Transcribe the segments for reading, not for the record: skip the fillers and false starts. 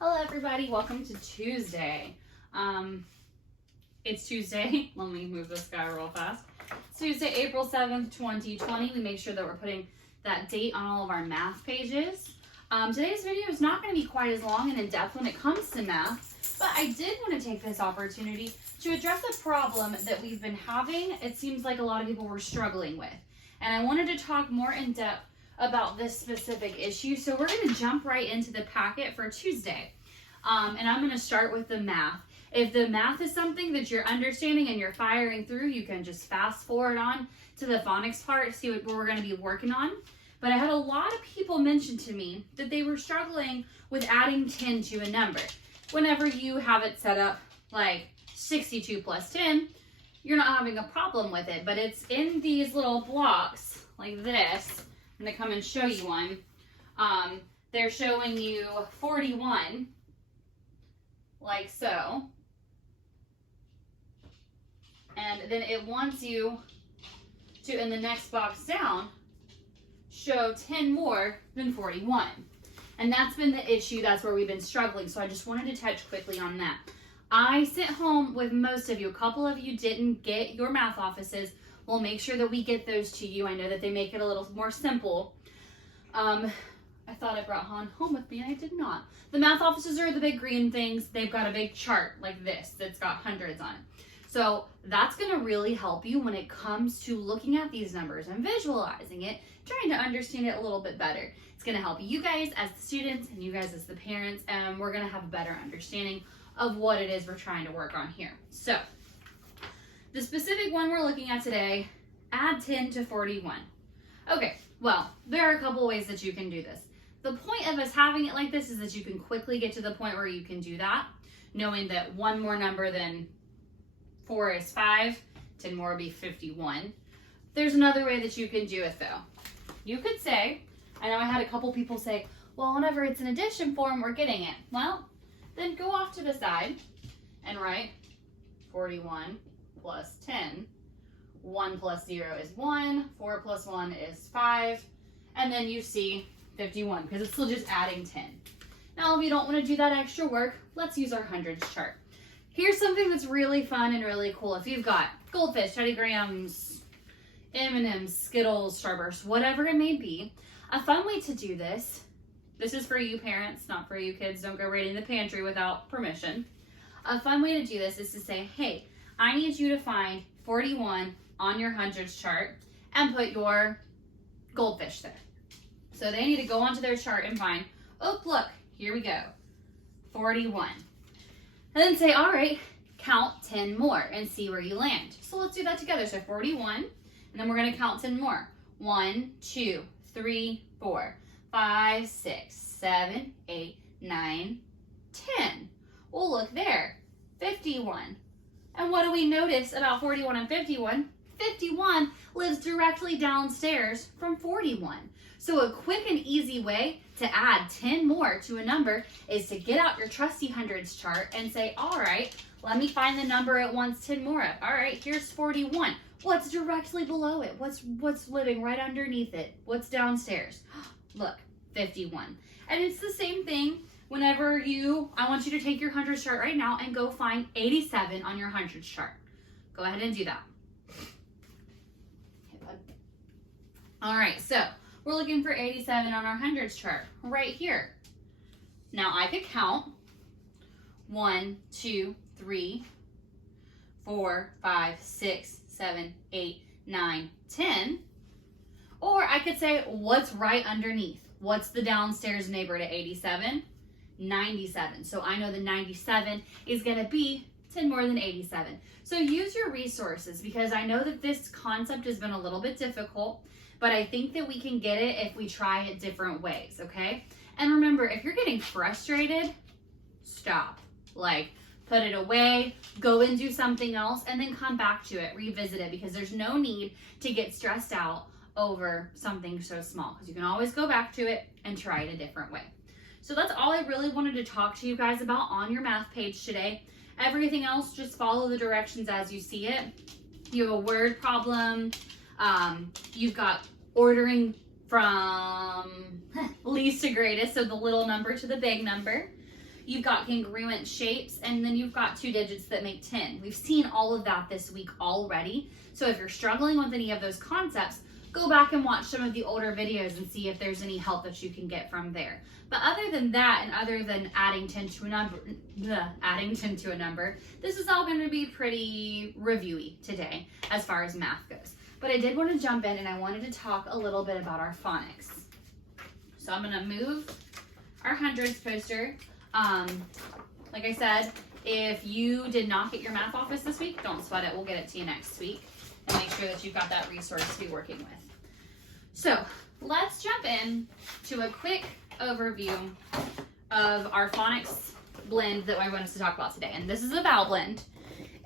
Hello everybody, welcome to Tuesday. It's Tuesday. Let me move this guy real fast. It's Tuesday, April 7th, 2020. We make sure that we're putting that date on all of our math pages. Today's video is not going to be quite as long and in-depth when it comes to math, but I did want to take this opportunity to address a problem that we've been having. It seems like a lot of people were struggling with, and I wanted to talk more in depth about this specific issue. So we're going to jump right into the packet for Tuesday. And I'm going to start with the math. If the math is something that you're understanding and you're firing through, you can just fast forward on to the phonics part, see what we're going to be working on. But I had a lot of people mention to me that they were struggling with adding 10 to a number. Whenever you have it set up like 62 plus 10, you're not having a problem with it. But it's in these little blocks like this. I'm going to come and show you one. They're showing you 41, like so. And then it wants you to, in the next box down, show 10 more than 41. And that's been the issue. That's where we've been struggling. So I just wanted to touch quickly on that. I sent home with most of you. A couple of you didn't get your math offices. We'll make sure that we get those to you. I know that they make it a little more simple. I thought I brought Han home with me and I did not. The math offices are the big green things. They've got a big chart like this that's got hundreds on it. So that's going to really help you when it comes to looking at these numbers and visualizing it, trying to understand it a little bit better. It's going to help you guys as the students and you guys as the parents, and we're going to have a better understanding of what it is we're trying to work on here. So the specific one we're looking at today, add 10 to 41. Okay, well, there are a couple ways that you can do this. The point of us having it like this is that you can quickly get to the point where you can do that, knowing that one more number than 4 is 5, 10 more would be 51. There's another way that you can do it though. You could say, I know I had a couple people say, well, whenever it's an addition form, we're getting it. Well, then go off to the side and write 41 plus 10. 1 plus 0 is 1, 4 plus 1 is 5, and then you see 51 because it's still just adding 10. Now, if you don't want to do that extra work, let's use our hundreds chart. Here's something that's really fun and really cool. If you've got Goldfish, Teddy Grahams, M&M's, Skittles, Starburst, whatever it may be, a fun way to do this, this is for you parents, not for you kids, don't go raiding the pantry without permission. A fun way to do this is to say, hey, I need you to find 41 on your hundreds chart and put your goldfish there. So they need to go onto their chart and find, oh, look, here we go, 41. And then say, all right, count 10 more and see where you land. So let's do that together. So 41, and then we're going to count 10 more. 1, 2, 3, 4, 5, 6, 7, 8, 9, 10. Well, look there, 51. And what do we notice about 41 and 51? 51 lives directly downstairs from 41. So a quick and easy way to add 10 more to a number is to get out your trusty hundreds chart and say, all right, let me find the number it wants 10 more of. All right, here's 41. What's directly below it? What's living right underneath it? What's downstairs? Look, 51. And it's the same thing whenever I want you to take your hundreds chart right now and go find 87 on your hundreds chart. Go ahead and do that. Okay, bud. All right, so we're looking for 87 on our hundreds chart right here. Now I could count 1, 2, 3, 4, 5, 6, 7, 8, 9, 10. Or I could say, what's right underneath? What's the downstairs neighbor to 87? 97. So I know the 97 is going to be 10 more than 87. So use your resources, because I know that this concept has been a little bit difficult, but I think that we can get it if we try it different ways, okay? And remember, if you're getting frustrated, stop. Like, put it away, go and do something else, and then come back to it, revisit it, because there's no need to get stressed out over something so small, because you can always go back to it and try it a different way. So that's all I really wanted to talk to you guys about on your math page today. Everything else, just follow the directions as you see it. You have a word problem. You've got ordering from least to greatest, so the little number to the big number. You've got congruent shapes, and then you've got 2 digits that make 10. We've seen all of that this week already. So if you're struggling with any of those concepts, go back and watch some of the older videos and see if there's any help that you can get from there. But other than that, and other than adding 10 to a number, this is all going to be pretty reviewy today as far as math goes. But I did want to jump in and I wanted to talk a little bit about our phonics. So I'm going to move our hundreds poster. Like I said, if you did not get your math office this week, don't sweat it. We'll get it to you next week and make sure that you've got that resource to be working with. So let's jump in to a quick overview of our phonics blend that I want us to talk about today. And this is a vowel blend,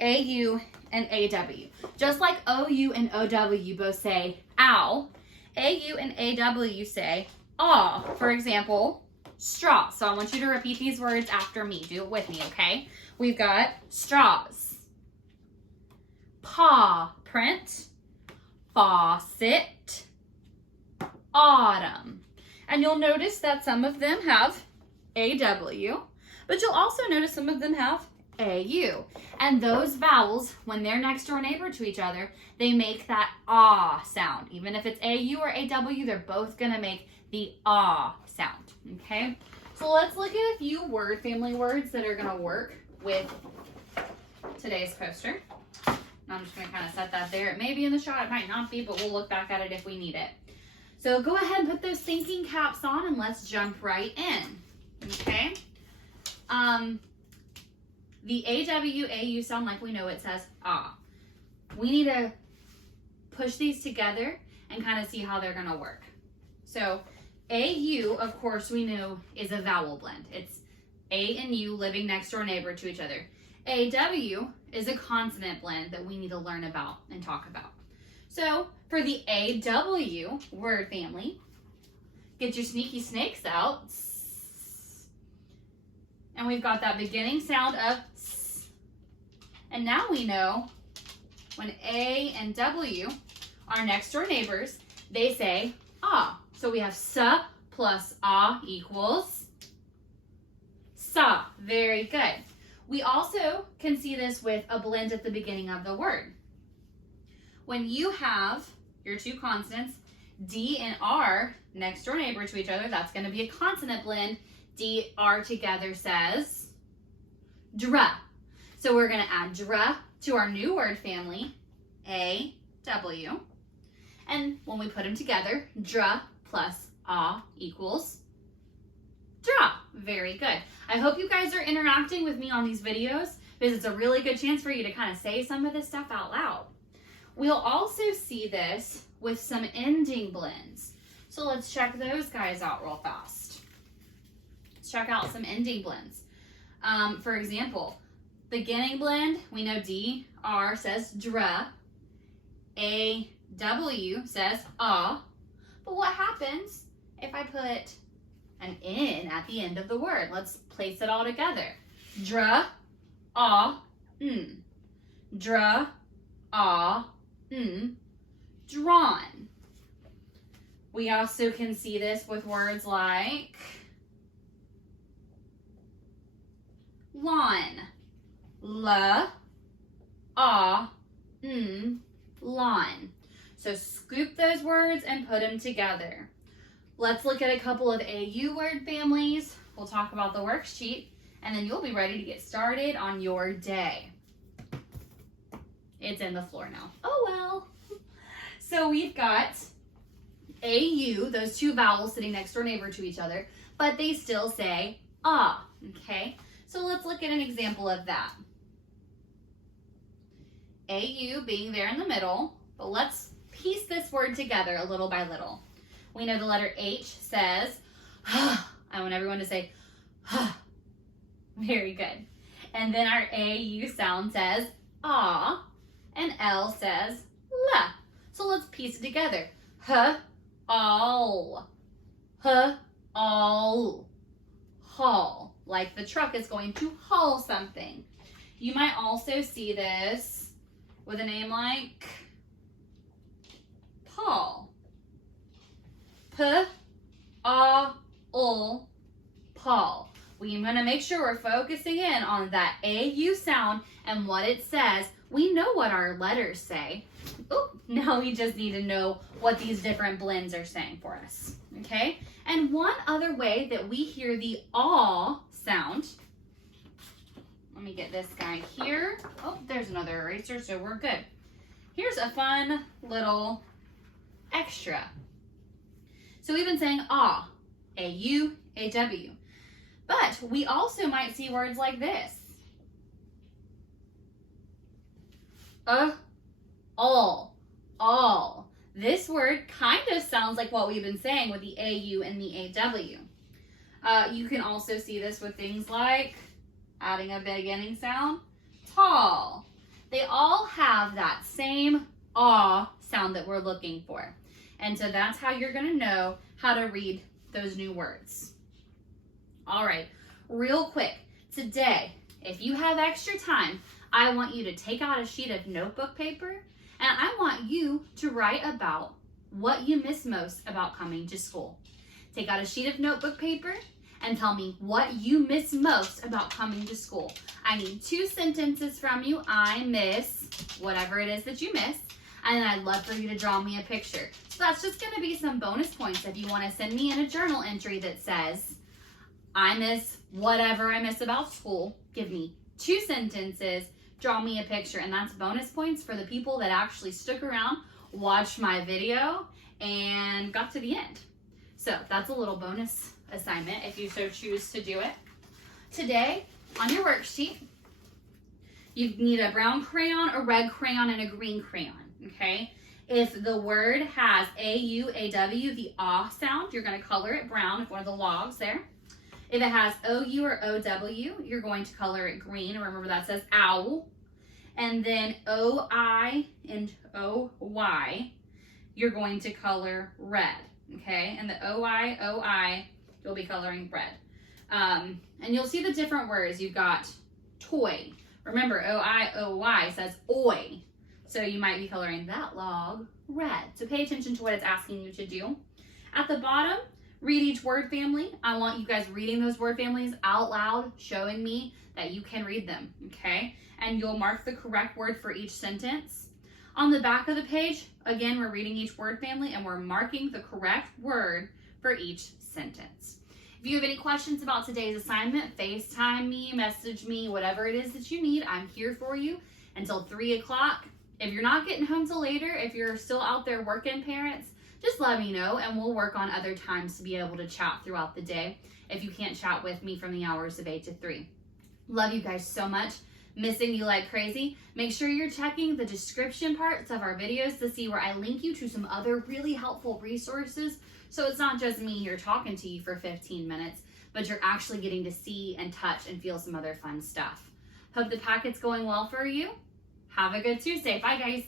AU and AW. Just like OU and OW both say ow, AU and AW say aw. For example, straw. So I want you to repeat these words after me. Do it with me, okay? We've got straws, paw print, faucet, autumn. And you'll notice that some of them have AW, but you'll also notice some of them have AU. And those vowels, when they're next door neighbor to each other, they make that ah sound. Even if it's AU or AW, they're both gonna make the ah sound, okay? So let's look at a few word family words that are gonna work with today's poster. I'm just gonna kind of set that there. It may be in the shot, it might not be, but we'll look back at it if we need it. So go ahead and put those thinking caps on and let's jump right in, okay? The AW sound, like we know it says ah. We need to push these together and kind of see how they're gonna work. So AU, of course, we know is a vowel blend. It's A and U living next door neighbor to each other. AW is a consonant blend that we need to learn about and talk about. So for the AW word family, get your sneaky snakes out. And we've got that beginning sound of S. And now we know when A and W are next door neighbors, they say ah. So we have sa plus ah equals sa. Very good. We also can see this with a blend at the beginning of the word. When you have your 2 consonants, D and R, next door neighbor to each other, that's going to be a consonant blend. D, R together says dra. So we're going to add dra to our new word family, A, W. And when we put them together, dra plus ah equals dra. Very good. I hope you guys are interacting with me on these videos because it's a really good chance for you to kind of say some of this stuff out loud. We'll also see this with some ending blends. So let's check those guys out real fast. Let's check out some ending blends. For example, beginning blend, we know D, R says dra, A, W says ah. But what happens if I put an N at the end of the word? Let's place it all together. Dra, ah, n. Dra, ah, n. Drawn. We also can see this with words like lawn. La, ah, n, lawn. So scoop those words and put them together. Let's look at a couple of AU word families. We'll talk about the worksheet, and then you'll be ready to get started on your day. It's in the floor now. Oh well. So we've got AU, those 2 vowels sitting next door neighbor to each other, but they still say ah, okay? So let's look at an example of that. AU being there in the middle, but let's piece this word together a little by little. We know the letter H says, I want everyone to say, very good. And then our AU sound says, ah, and L says, la. So let's piece it together. All. All. Haul. Like the truck is going to haul something. You might also see this with a name like Paul. Paul. Paul. we're going to make sure we're focusing in on that AU sound and what it says. We know what our letters say. Oh, now we just need to know what these different blends are saying for us, okay? And one other way that we hear the aw sound, let me get this guy here. Oh, there's another eraser, so we're good. Here's a fun little extra. So we've been saying ah, A-U, A-W. But we also might see words like this. All. This word kind of sounds like what we've been saying with the AU and the AW. You can also see this with things like adding a beginning sound, tall. They all have that same ah sound that we're looking for. And so that's how you're going to know how to read those new words. All right, real quick, today, if you have extra time, I want you to take out a sheet of notebook paper and I want you to write about what you miss most about coming to school. Take out a sheet of notebook paper and tell me what you miss most about coming to school. I need 2 sentences from you. I miss whatever it is that you miss. And then I'd love for you to draw me a picture. So that's just going to be some bonus points if you want to send me in a journal entry that says, I miss whatever I miss about school. Give me 2 sentences, draw me a picture, and that's bonus points for the people that actually stuck around, watched my video, and got to the end. So that's a little bonus assignment if you so choose to do it. Today, on your worksheet, you need a brown crayon, a red crayon, and a green crayon, okay? If the word has A-U, A-W, the ah sound, you're going to color it brown, if one of the logs there. If it has O-U or O-W, you're going to color it green. Remember that says owl. And then O-I and O-Y, you're going to color red, okay? And the O-I, O-I, you'll be coloring red. And you'll see the different words. You've got toy. Remember, O-I, O-Y says oi. So you might be coloring that log red. So pay attention to what it's asking you to do. At the bottom, read each word family. I want you guys reading those word families out loud, showing me that you can read them, okay? And you'll mark the correct word for each sentence. On the back of the page, again, we're reading each word family and we're marking the correct word for each sentence. If you have any questions about today's assignment, FaceTime me, message me, whatever it is that you need. I'm here for you until 3 o'clock. If you're not getting home till later, if you're still out there working, parents, just let me know and we'll work on other times to be able to chat throughout the day if you can't chat with me from the hours of 8 to 3. Love you guys so much. Missing you like crazy. Make sure you're checking the description parts of our videos to see where I link you to some other really helpful resources. So it's not just me here talking to you for 15 minutes, but you're actually getting to see and touch and feel some other fun stuff. Hope the packet's going well for you. Have a good Tuesday. Bye, guys.